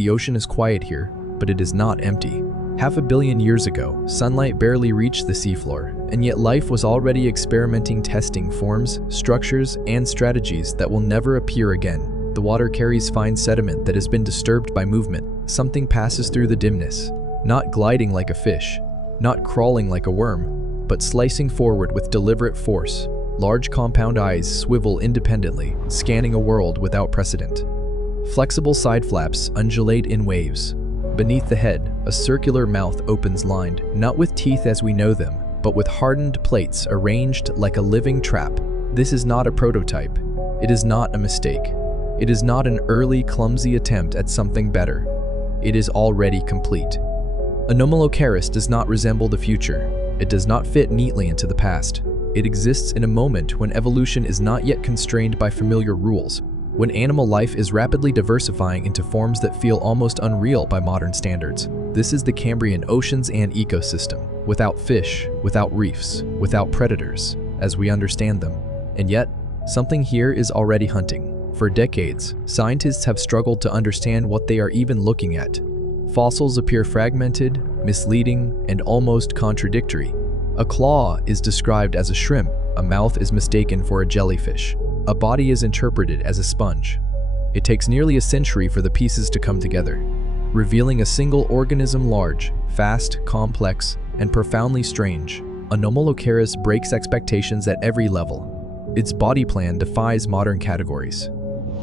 the ocean is quiet here, but it is not empty. Half a billion years ago, sunlight barely reached the seafloor, and yet life was already experimenting, testing forms, structures, and strategies that will never appear again. The water carries fine sediment that has been disturbed by movement. Something passes through the dimness, not gliding like a fish, not crawling like a worm, but slicing forward with deliberate force. Large compound eyes swivel independently, scanning a world without precedent. Flexible side flaps undulate in waves. Beneath the head, a circular mouth opens, lined, not with teeth as we know them, but with hardened plates arranged like a living trap. This is not a prototype. It is not a mistake. It is not an early, clumsy attempt at something better. It is already complete. Anomalocaris does not resemble the future. It does not fit neatly into the past. It exists in a moment when evolution is not yet constrained by familiar rules, when animal life is rapidly diversifying into forms that feel almost unreal by modern standards. This is the Cambrian oceans and ecosystem, without fish, without reefs, without predators, as we understand them. And yet, something here is already hunting. For decades, scientists have struggled to understand what they are even looking at. Fossils appear fragmented, misleading, and almost contradictory. A claw is described as a shrimp, a mouth is mistaken for a jellyfish. A body is interpreted as a sponge. It takes nearly a century for the pieces to come together, revealing a single organism large, fast, complex, and profoundly strange. Anomalocaris breaks expectations at every level. Its body plan defies modern categories.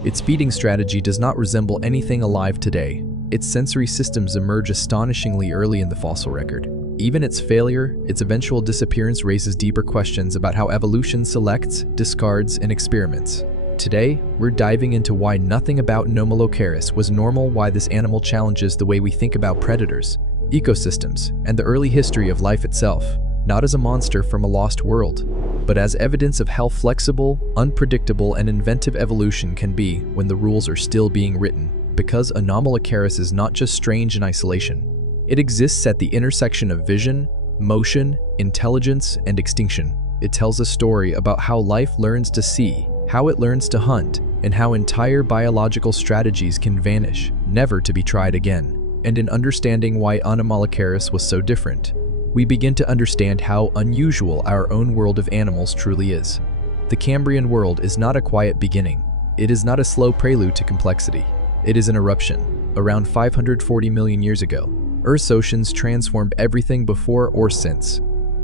Its feeding strategy does not resemble anything alive today. Its sensory systems emerge astonishingly early in the fossil record. Even its failure, its eventual disappearance, raises deeper questions about how evolution selects, discards, and experiments. Today, we're diving into why nothing about Anomalocaris was normal, why this animal challenges the way we think about predators, ecosystems, and the early history of life itself, not as a monster from a lost world, but as evidence of how flexible, unpredictable, and inventive evolution can be when the rules are still being written. Because Anomalocaris is not just strange in isolation. It exists at the intersection of vision, motion, intelligence, and extinction. It tells a story about how life learns to see, how it learns to hunt, and how entire biological strategies can vanish, never to be tried again. And in understanding why Anomalocaris was so different, we begin to understand how unusual our own world of animals truly is. The Cambrian world is not a quiet beginning. It is not a slow prelude to complexity. It is an eruption. Around 540 million years ago, Earth's oceans transformed everything before or since.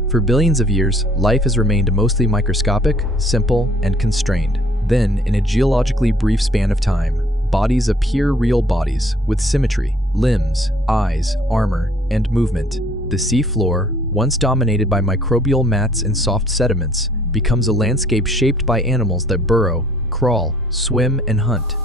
For billions of years, life has remained mostly microscopic, simple, and constrained. Then, in a geologically brief span of time, bodies appear, real bodies, with symmetry, limbs, eyes, armor, and movement. The seafloor, once dominated by microbial mats and soft sediments, becomes a landscape shaped by animals that burrow, crawl, swim, and hunt.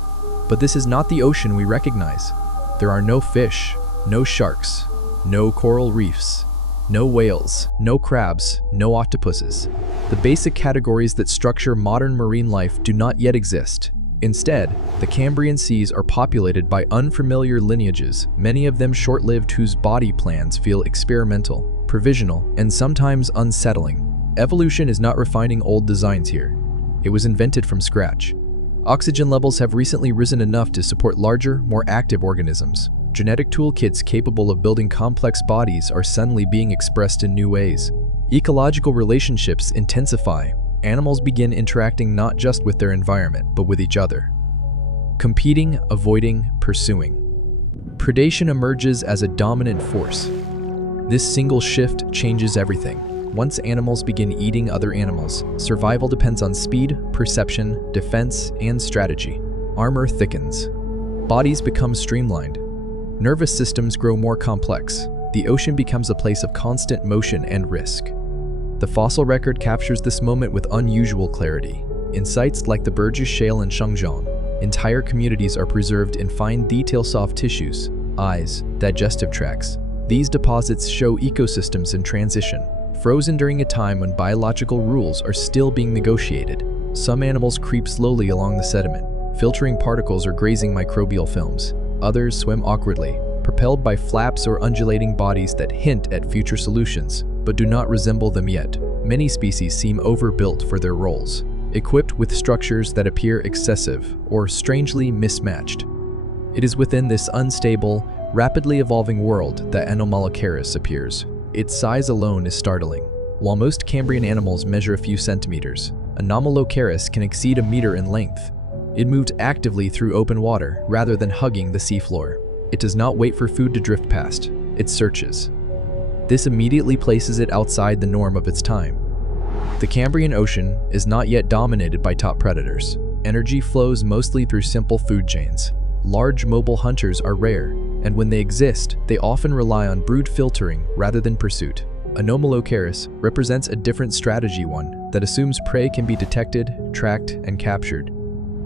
But this is not the ocean we recognize. There are no fish, no sharks, no coral reefs, no whales, no crabs, no octopuses. The basic categories that structure modern marine life do not yet exist. Instead, the Cambrian seas are populated by unfamiliar lineages, many of them short-lived, whose body plans feel experimental, provisional, and sometimes unsettling. Evolution is not refining old designs here. It was invented from scratch. Oxygen levels have recently risen enough to support larger, more active organisms. Genetic toolkits capable of building complex bodies are suddenly being expressed in new ways. Ecological relationships intensify. Animals begin interacting not just with their environment, but with each other. Competing, avoiding, pursuing. Predation emerges as a dominant force. This single shift changes everything. Once animals begin eating other animals, survival depends on speed, perception, defense, and strategy. Armor thickens. Bodies become streamlined. Nervous systems grow more complex. The ocean becomes a place of constant motion and risk. The fossil record captures this moment with unusual clarity. In sites like the Burgess Shale in Xinjiang, entire communities are preserved in fine detail, soft tissues, eyes, digestive tracts. These deposits show ecosystems in transition, frozen during a time when biological rules are still being negotiated. Some animals creep slowly along the sediment, filtering particles or grazing microbial films. Others swim awkwardly, propelled by flaps or undulating bodies that hint at future solutions, but do not resemble them yet. Many species seem overbuilt for their roles, equipped with structures that appear excessive or strangely mismatched. It is within this unstable, rapidly evolving world that Anomalocaris appears. Its size alone is startling. While most Cambrian animals measure a few centimeters, Anomalocaris can exceed a meter in length. It moved actively through open water rather than hugging the seafloor. It does not wait for food to drift past, it searches. This immediately places it outside the norm of its time. The Cambrian Ocean is not yet dominated by top predators. Energy flows mostly through simple food chains. Large mobile hunters are rare, and when they exist, they often rely on brood filtering rather than pursuit. Anomalocaris represents a different strategy, one that assumes prey can be detected, tracked, and captured.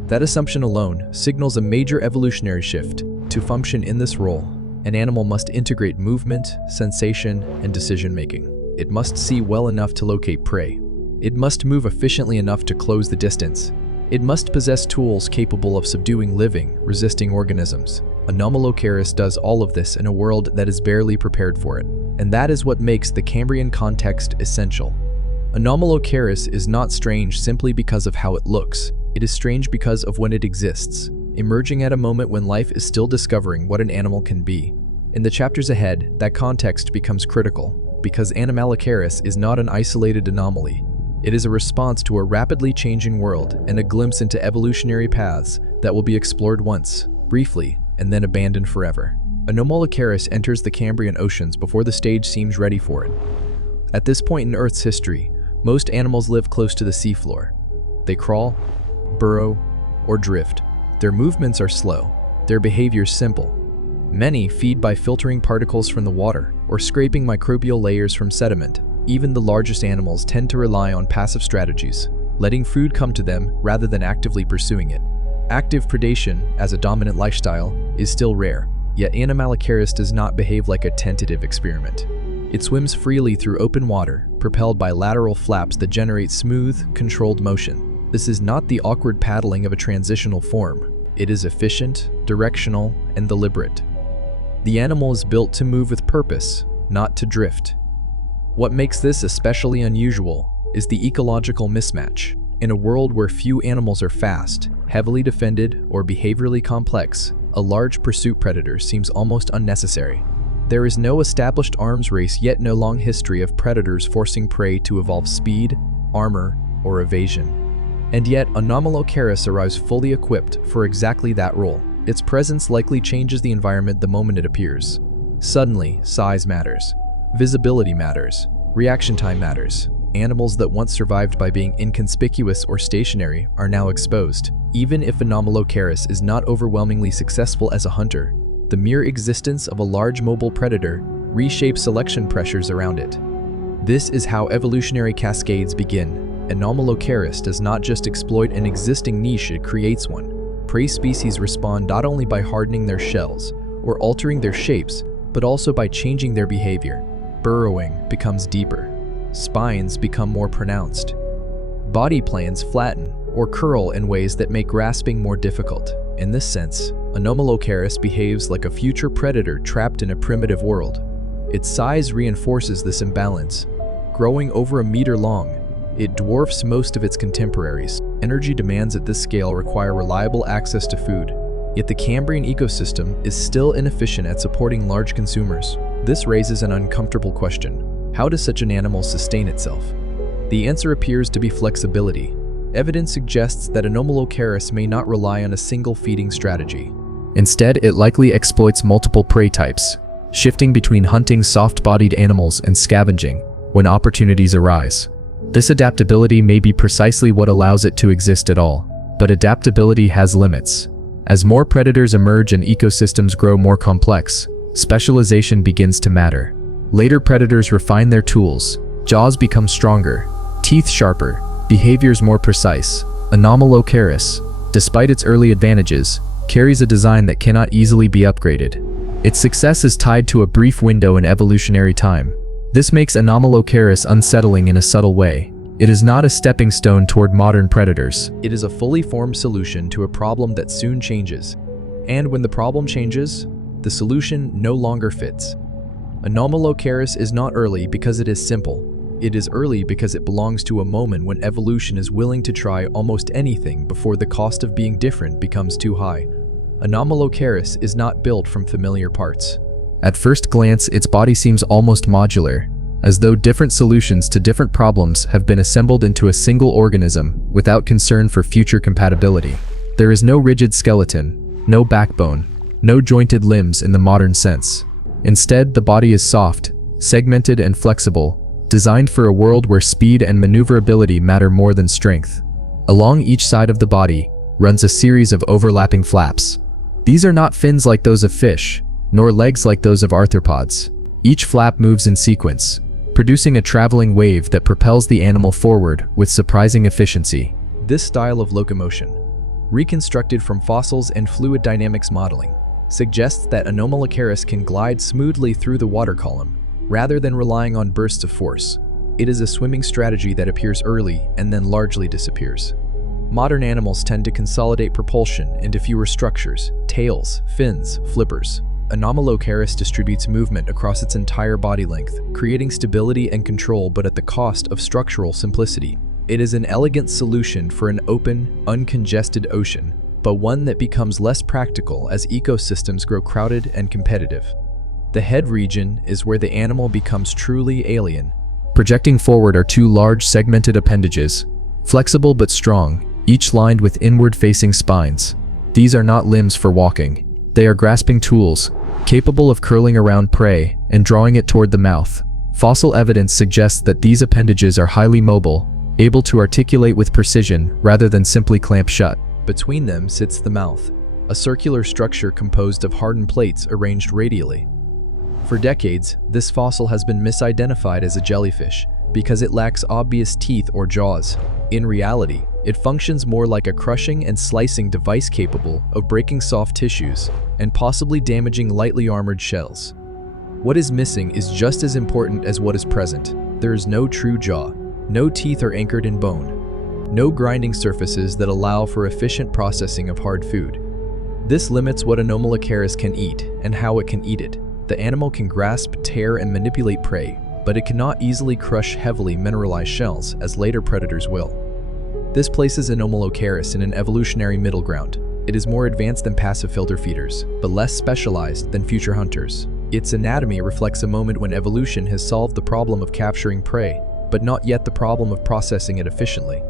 That assumption alone signals a major evolutionary shift. To function in this role, an animal must integrate movement, sensation, and decision-making. It must see well enough to locate prey. It must move efficiently enough to close the distance. It must possess tools capable of subduing living, resisting organisms. Anomalocaris does all of this in a world that is barely prepared for it. And that is what makes the Cambrian context essential. Anomalocaris is not strange simply because of how it looks. It is strange because of when it exists, emerging at a moment when life is still discovering what an animal can be. In the chapters ahead, that context becomes critical, because Anomalocaris is not an isolated anomaly. It is a response to a rapidly changing world and a glimpse into evolutionary paths that will be explored once, briefly, and then abandoned forever. Anomalocaris enters the Cambrian oceans before the stage seems ready for it. At this point in Earth's history, most animals live close to the seafloor. They crawl, burrow, or drift. Their movements are slow, their behaviors simple. Many feed by filtering particles from the water or scraping microbial layers from sediment. Even the largest animals tend to rely on passive strategies, letting food come to them rather than actively pursuing it. Active predation, as a dominant lifestyle, is still rare, yet Anomalocaris does not behave like a tentative experiment. It swims freely through open water, propelled by lateral flaps that generate smooth, controlled motion. This is not the awkward paddling of a transitional form. It is efficient, directional, and deliberate. The animal is built to move with purpose, not to drift. What makes this especially unusual is the ecological mismatch. In a world where few animals are fast, heavily defended, or behaviorally complex, a large pursuit predator seems almost unnecessary. There is no established arms race, yet no long history of predators forcing prey to evolve speed, armor, or evasion. And yet, Anomalocaris arrives fully equipped for exactly that role. Its presence likely changes the environment the moment it appears. Suddenly, size matters. Visibility matters. Reaction time matters. Animals that once survived by being inconspicuous or stationary are now exposed. Even if Anomalocaris is not overwhelmingly successful as a hunter, the mere existence of a large mobile predator reshapes selection pressures around it. This is how evolutionary cascades begin. Anomalocaris does not just exploit an existing niche, it creates one. Prey species respond not only by hardening their shells or altering their shapes, but also by changing their behavior. Burrowing becomes deeper. Spines become more pronounced. Body plans flatten or curl in ways that make grasping more difficult. In this sense, Anomalocaris behaves like a future predator trapped in a primitive world. Its size reinforces this imbalance. Growing over a meter long, it dwarfs most of its contemporaries. Energy demands at this scale require reliable access to food. Yet the Cambrian ecosystem is still inefficient at supporting large consumers. This raises an uncomfortable question. How does such an animal sustain itself? The answer appears to be flexibility. Evidence suggests that Anomalocaris may not rely on a single feeding strategy. Instead, it likely exploits multiple prey types, shifting between hunting soft-bodied animals and scavenging when opportunities arise. This adaptability may be precisely what allows it to exist at all, but adaptability has limits. As more predators emerge and ecosystems grow more complex, specialization begins to matter. Later predators refine their tools, jaws become stronger, teeth sharper, behaviors more precise. Anomalocaris, despite its early advantages, carries a design that cannot easily be upgraded. Its success is tied to a brief window in evolutionary time. This makes Anomalocaris unsettling in a subtle way. It is not a stepping stone toward modern predators. It is a fully formed solution to a problem that soon changes. And when the problem changes, the solution no longer fits. Anomalocaris is not early because it is simple. It is early because it belongs to a moment when evolution is willing to try almost anything before the cost of being different becomes too high. Anomalocaris is not built from familiar parts. At first glance, its body seems almost modular, as though different solutions to different problems have been assembled into a single organism without concern for future compatibility. There is no rigid skeleton, no backbone, no jointed limbs in the modern sense. Instead, the body is soft, segmented and flexible, designed for a world where speed and maneuverability matter more than strength. Along each side of the body runs a series of overlapping flaps. These are not fins like those of fish, nor legs like those of arthropods. Each flap moves in sequence, producing a traveling wave that propels the animal forward with surprising efficiency. This style of locomotion, reconstructed from fossils and fluid dynamics modeling, suggests that Anomalocaris can glide smoothly through the water column, rather than relying on bursts of force. It is a swimming strategy that appears early and then largely disappears. Modern animals tend to consolidate propulsion into fewer structures: tails, fins, flippers. Anomalocaris distributes movement across its entire body length, creating stability and control but at the cost of structural simplicity. It is an elegant solution for an open, uncongested ocean, but one that becomes less practical as ecosystems grow crowded and competitive. The head region is where the animal becomes truly alien. Projecting forward are two large segmented appendages, flexible but strong, each lined with inward-facing spines. These are not limbs for walking. They are grasping tools, capable of curling around prey and drawing it toward the mouth. Fossil evidence suggests that these appendages are highly mobile, able to articulate with precision rather than simply clamp shut. Between them sits the mouth, a circular structure composed of hardened plates arranged radially. For decades, this fossil has been misidentified as a jellyfish because it lacks obvious teeth or jaws. In reality, it functions more like a crushing and slicing device capable of breaking soft tissues and possibly damaging lightly armored shells. What is missing is just as important as what is present. There is no true jaw. No teeth are anchored in bone. No grinding surfaces that allow for efficient processing of hard food. This limits what Anomalocaris can eat and how it can eat it. The animal can grasp, tear, and manipulate prey, but it cannot easily crush heavily mineralized shells as later predators will. This places Anomalocaris in an evolutionary middle ground. It is more advanced than passive filter feeders, but less specialized than future hunters. Its anatomy reflects a moment when evolution has solved the problem of capturing prey, but not yet the problem of processing it efficiently.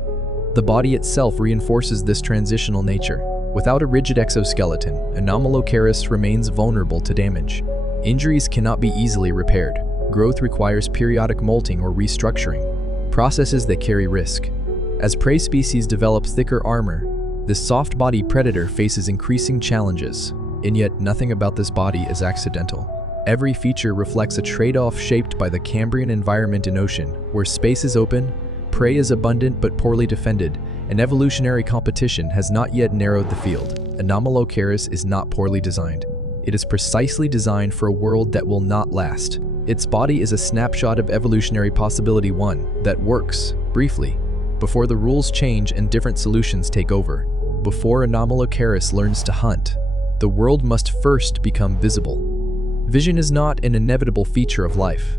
The body itself reinforces this transitional nature. Without a rigid exoskeleton, Anomalocaris remains vulnerable to damage. Injuries cannot be easily repaired. Growth requires periodic molting or restructuring, processes that carry risk. As prey species develop thicker armor, this soft-bodied predator faces increasing challenges, and yet nothing about this body is accidental. Every feature reflects a trade-off shaped by the Cambrian environment and ocean, where space is open, prey is abundant but poorly defended, and evolutionary competition has not yet narrowed the field. Anomalocaris is not poorly designed. It is precisely designed for a world that will not last. Its body is a snapshot of evolutionary possibility 1 that works, briefly, before the rules change and different solutions take over. Before Anomalocaris learns to hunt, the world must first become visible. Vision is not an inevitable feature of life.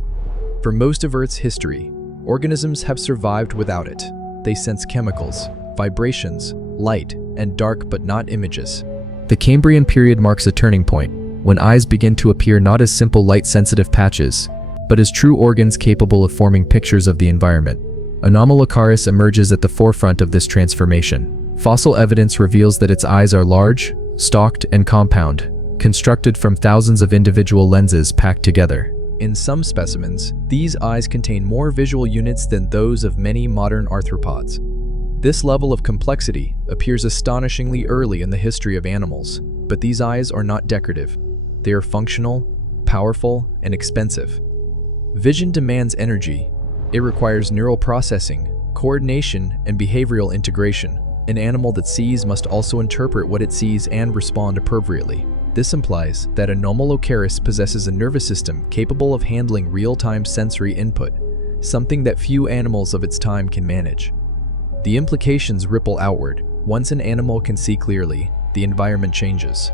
For most of Earth's history, organisms have survived without it. They sense chemicals, vibrations, light, and dark but not images. The Cambrian period marks a turning point, when eyes begin to appear not as simple light-sensitive patches, but as true organs capable of forming pictures of the environment. Anomalocaris emerges at the forefront of this transformation. Fossil evidence reveals that its eyes are large, stalked, and compound, constructed from thousands of individual lenses packed together. In some specimens, these eyes contain more visual units than those of many modern arthropods. This level of complexity appears astonishingly early in the history of animals, but these eyes are not decorative. They are functional, powerful, and expensive. Vision demands energy. It requires neural processing, coordination, and behavioral integration. An animal that sees must also interpret what it sees and respond appropriately. This implies that Anomalocaris possesses a nervous system capable of handling real-time sensory input, something that few animals of its time can manage. The implications ripple outward. Once an animal can see clearly, the environment changes.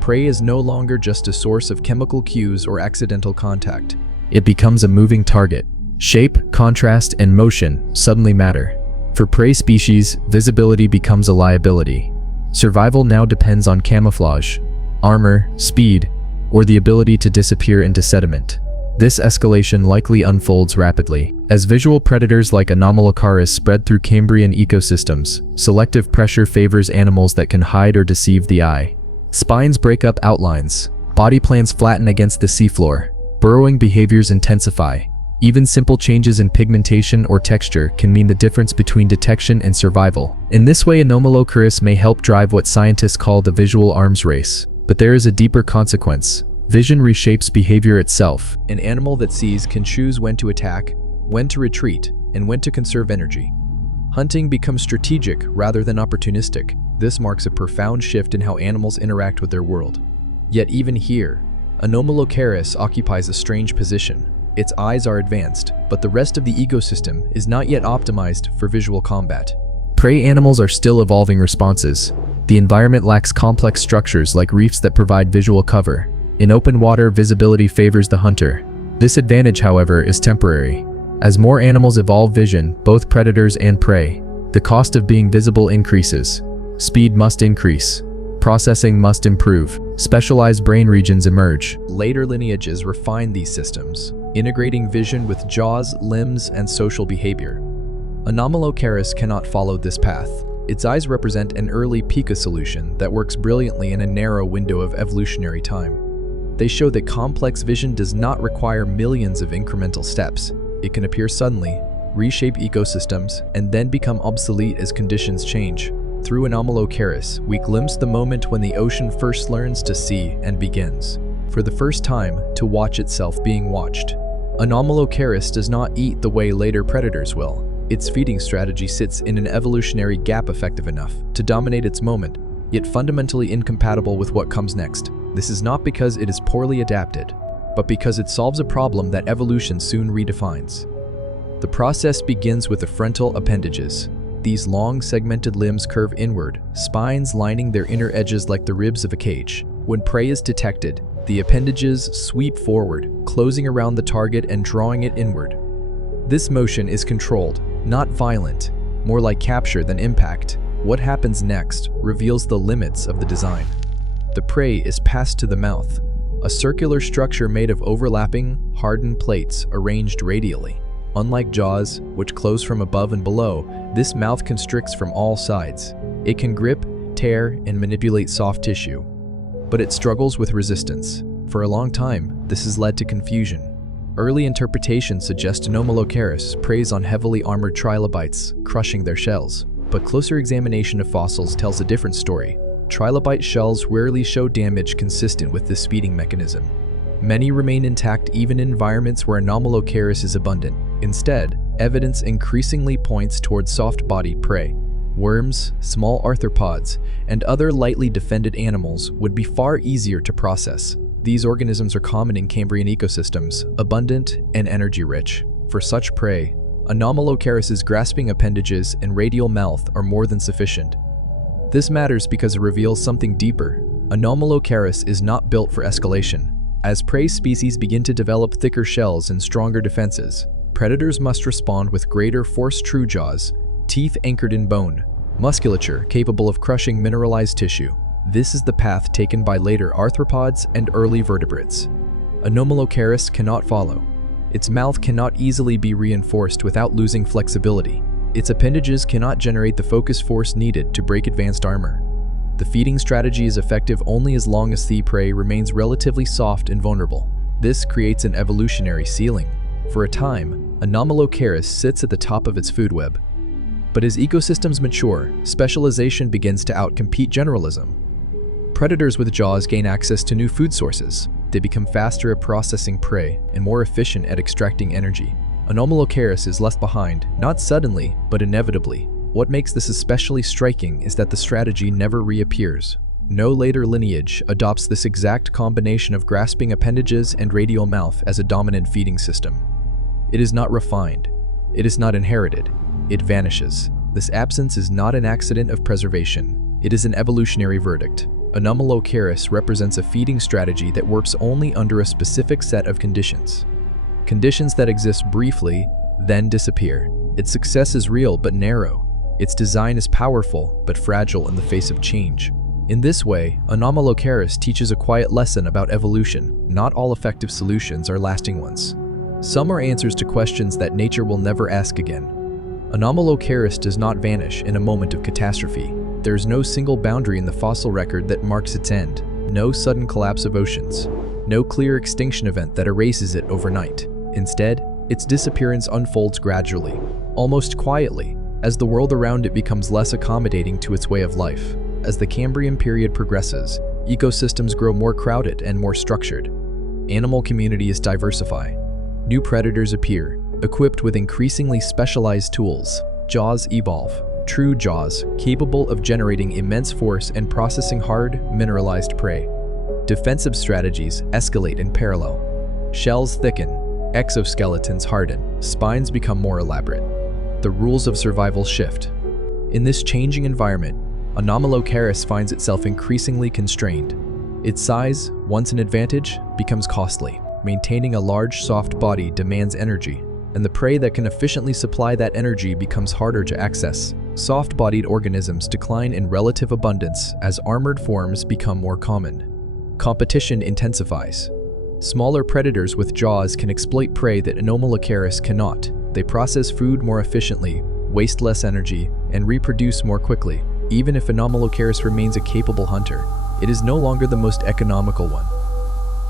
Prey is no longer just a source of chemical cues or accidental contact. It becomes a moving target. Shape, contrast, and motion suddenly matter. For prey species, visibility becomes a liability. Survival now depends on camouflage, armor, speed, or the ability to disappear into sediment. This escalation likely unfolds rapidly. As visual predators like Anomalocaris spread through Cambrian ecosystems, selective pressure favors animals that can hide or deceive the eye. Spines break up outlines, body plans flatten against the seafloor, burrowing behaviors intensify. Even simple changes in pigmentation or texture can mean the difference between detection and survival. In this way, Anomalocaris may help drive what scientists call the visual arms race. But there is a deeper consequence. Vision reshapes behavior itself. An animal that sees can choose when to attack, when to retreat, and when to conserve energy. Hunting becomes strategic rather than opportunistic. This marks a profound shift in how animals interact with their world. Yet even here, Anomalocaris occupies a strange position. Its eyes are advanced, but the rest of the ecosystem is not yet optimized for visual combat. Prey animals are still evolving responses. The environment lacks complex structures like reefs that provide visual cover. In open water, visibility favors the hunter. This advantage, however, is temporary. As more animals evolve vision, both predators and prey, the cost of being visible increases. Speed must increase. Processing must improve. Specialized brain regions emerge. Later lineages refine these systems, integrating vision with jaws, limbs, and social behavior. Anomalocaris cannot follow this path. Its eyes represent an early Pika solution that works brilliantly in a narrow window of evolutionary time. They show that complex vision does not require millions of incremental steps. It can appear suddenly, reshape ecosystems, and then become obsolete as conditions change. Through Anomalocaris, we glimpse the moment when the ocean first learns to see and begins, for the first time, to watch itself being watched. Anomalocaris does not eat the way later predators will. Its feeding strategy sits in an evolutionary gap effective enough to dominate its moment, yet fundamentally incompatible with what comes next. This is not because it is poorly adapted, but because it solves a problem that evolution soon redefines. The process begins with the frontal appendages. These long, segmented limbs curve inward, spines lining their inner edges like the ribs of a cage. When prey is detected, the appendages sweep forward, closing around the target and drawing it inward. This motion is controlled, not violent, more like capture than impact. What happens next reveals the limits of the design. The prey is passed to the mouth, a circular structure made of overlapping, hardened plates arranged radially. Unlike jaws, which close from above and below, this mouth constricts from all sides. It can grip, tear, and manipulate soft tissue, but it struggles with resistance. For a long time, this has led to confusion. Early interpretations suggest Anomalocaris preys on heavily armored trilobites, crushing their shells. But closer examination of fossils tells a different story. Trilobite shells rarely show damage consistent with this feeding mechanism. Many remain intact even in environments where Anomalocaris is abundant. Instead, evidence increasingly points towards soft-bodied prey. Worms, small arthropods, and other lightly defended animals would be far easier to process. These organisms are common in Cambrian ecosystems, abundant and energy-rich. For such prey, Anomalocaris' grasping appendages and radial mouth are more than sufficient. This matters because it reveals something deeper. Anomalocaris is not built for escalation. As prey species begin to develop thicker shells and stronger defenses, predators must respond with greater force. True jaws, teeth anchored in bone, musculature capable of crushing mineralized tissue. This is the path taken by later arthropods and early vertebrates. Anomalocaris cannot follow. Its mouth cannot easily be reinforced without losing flexibility. Its appendages cannot generate the focus force needed to break advanced armor. The feeding strategy is effective only as long as the prey remains relatively soft and vulnerable. This creates an evolutionary ceiling. For a time, Anomalocaris sits at the top of its food web. But as ecosystems mature, specialization begins to outcompete generalism. Predators with jaws gain access to new food sources. They become faster at processing prey and more efficient at extracting energy. Anomalocaris is left behind, not suddenly, but inevitably. What makes this especially striking is that the strategy never reappears. No later lineage adopts this exact combination of grasping appendages and radial mouth as a dominant feeding system. It is not refined. It is not inherited. It vanishes. This absence is not an accident of preservation. It is an evolutionary verdict. Anomalocaris represents a feeding strategy that works only under a specific set of conditions. Conditions that exist briefly, then disappear. Its success is real but narrow. Its design is powerful, but fragile in the face of change. In this way, Anomalocaris teaches a quiet lesson about evolution. Not all effective solutions are lasting ones. Some are answers to questions that nature will never ask again. Anomalocaris does not vanish in a moment of catastrophe. There is no single boundary in the fossil record that marks its end, no sudden collapse of oceans, no clear extinction event that erases it overnight. Instead, its disappearance unfolds gradually, almost quietly, as the world around it becomes less accommodating to its way of life. As the Cambrian period progresses, ecosystems grow more crowded and more structured. Animal communities diversify. New predators appear, equipped with increasingly specialized tools. Jaws evolve, true jaws capable of generating immense force and processing hard, mineralized prey. Defensive strategies escalate in parallel. Shells thicken, exoskeletons harden, spines become more elaborate. The rules of survival shift. In this changing environment, Anomalocaris finds itself increasingly constrained. Its size, once an advantage, becomes costly. Maintaining a large, soft body demands energy, and the prey that can efficiently supply that energy becomes harder to access. Soft-bodied organisms decline in relative abundance as armored forms become more common. Competition intensifies. Smaller predators with jaws can exploit prey that Anomalocaris cannot. They process food more efficiently, waste less energy, and reproduce more quickly. Even if Anomalocaris remains a capable hunter, it is no longer the most economical one.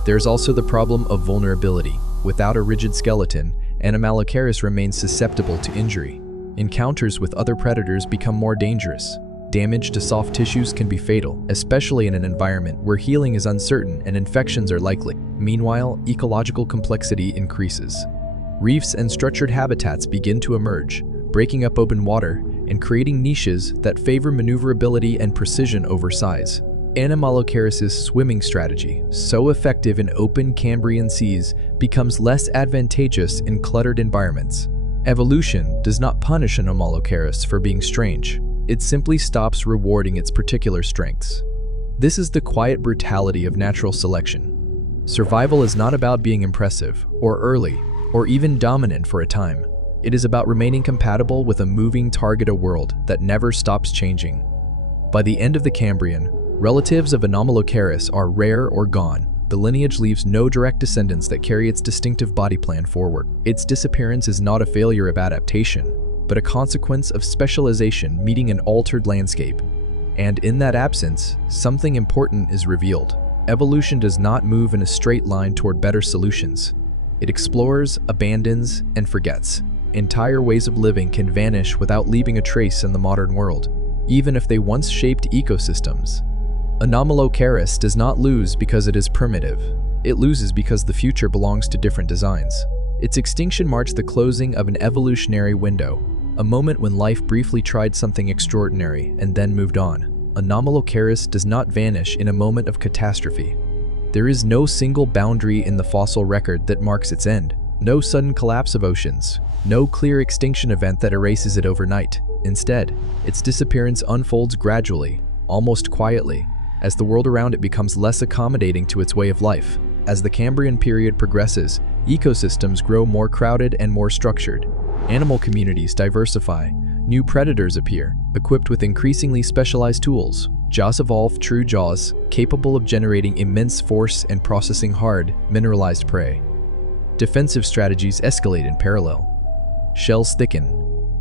There's also the problem of vulnerability. Without a rigid skeleton, Anomalocaris remains susceptible to injury. Encounters with other predators become more dangerous. Damage to soft tissues can be fatal, especially in an environment where healing is uncertain and infections are likely. Meanwhile, ecological complexity increases. Reefs and structured habitats begin to emerge, breaking up open water and creating niches that favor maneuverability and precision over size. Anomalocaris' swimming strategy, so effective in open Cambrian seas, becomes less advantageous in cluttered environments. Evolution does not punish Anomalocaris for being strange. It simply stops rewarding its particular strengths. This is the quiet brutality of natural selection. Survival is not about being impressive, or early, or even dominant for a time. It is about remaining compatible with a moving target, a world that never stops changing. By the end of the Cambrian, relatives of Anomalocaris are rare or gone. The lineage leaves no direct descendants that carry its distinctive body plan forward. Its disappearance is not a failure of adaptation, but a consequence of specialization meeting an altered landscape. And in that absence, something important is revealed. Evolution does not move in a straight line toward better solutions. It explores, abandons, and forgets. Entire ways of living can vanish without leaving a trace in the modern world, even if they once shaped ecosystems. Anomalocaris does not lose because it is primitive. It loses because the future belongs to different designs. Its extinction marks the closing of an evolutionary window, a moment when life briefly tried something extraordinary and then moved on. Anomalocaris does not vanish in a moment of catastrophe. There is no single boundary in the fossil record that marks its end, no sudden collapse of oceans, no clear extinction event that erases it overnight. Instead, its disappearance unfolds gradually, almost quietly, as the world around it becomes less accommodating to its way of life. As the Cambrian period progresses, ecosystems grow more crowded and more structured. Animal communities diversify. New predators appear, equipped with increasingly specialized tools. Jaws evolve, true jaws, capable of generating immense force and processing hard, mineralized prey. Defensive strategies escalate in parallel. Shells thicken.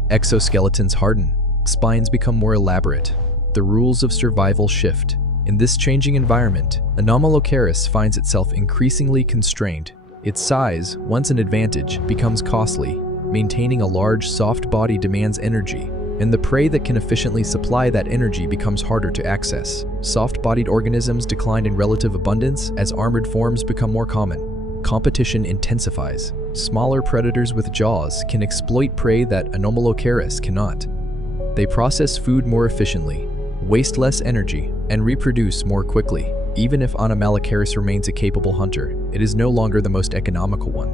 Exoskeletons harden. Spines become more elaborate. The rules of survival shift. In this changing environment, Anomalocaris finds itself increasingly constrained. Its size, once an advantage, becomes costly. Maintaining a large, soft body demands energy, and the prey that can efficiently supply that energy becomes harder to access. Soft-bodied organisms decline in relative abundance as armored forms become more common. Competition intensifies. Smaller predators with jaws can exploit prey that Anomalocaris cannot. They process food more efficiently, waste less energy, and reproduce more quickly. Even if Anomalocaris remains a capable hunter, it is no longer the most economical one.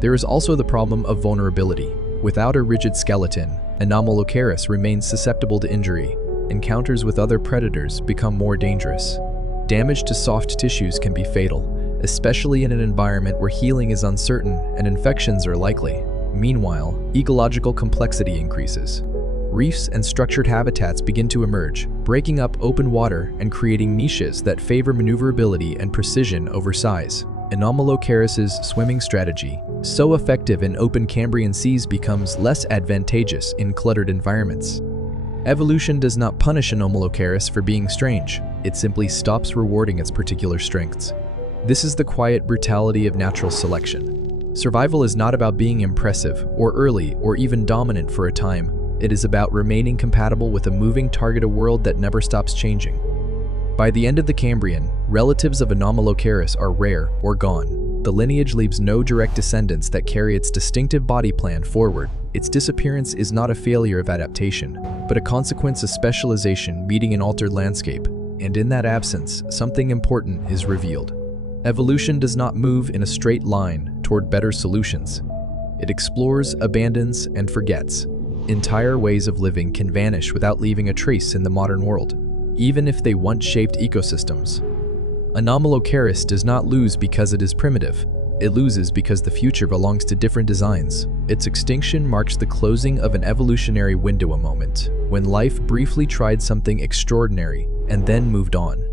There is also the problem of vulnerability. Without a rigid skeleton, Anomalocaris remains susceptible to injury. Encounters with other predators become more dangerous. Damage to soft tissues can be fatal, especially in an environment where healing is uncertain and infections are likely. Meanwhile, ecological complexity increases. reefs and structured habitats begin to emerge, breaking up open water and creating niches that favor maneuverability and precision over size. Anomalocaris' swimming strategy, so effective in open Cambrian seas, becomes less advantageous in cluttered environments. Evolution does not punish Anomalocaris for being strange, it simply stops rewarding its particular strengths. This is the quiet brutality of natural selection. Survival is not about being impressive, or early, or even dominant for a time. It is about remaining compatible with a moving target, a world that never stops changing. By the end of the Cambrian, relatives of Anomalocaris are rare or gone. The lineage leaves no direct descendants that carry its distinctive body plan forward. Its disappearance is not a failure of adaptation, but a consequence of specialization meeting an altered landscape, and in that absence, something important is revealed. Evolution does not move in a straight line toward better solutions. It explores, abandons, and forgets. Entire ways of living can vanish without leaving a trace in the modern world, even if they once shaped ecosystems. Anomalocaris does not lose because it is primitive. It loses because the future belongs to different designs. Its extinction marks the closing of an evolutionary window, a moment when life briefly tried something extraordinary and then moved on.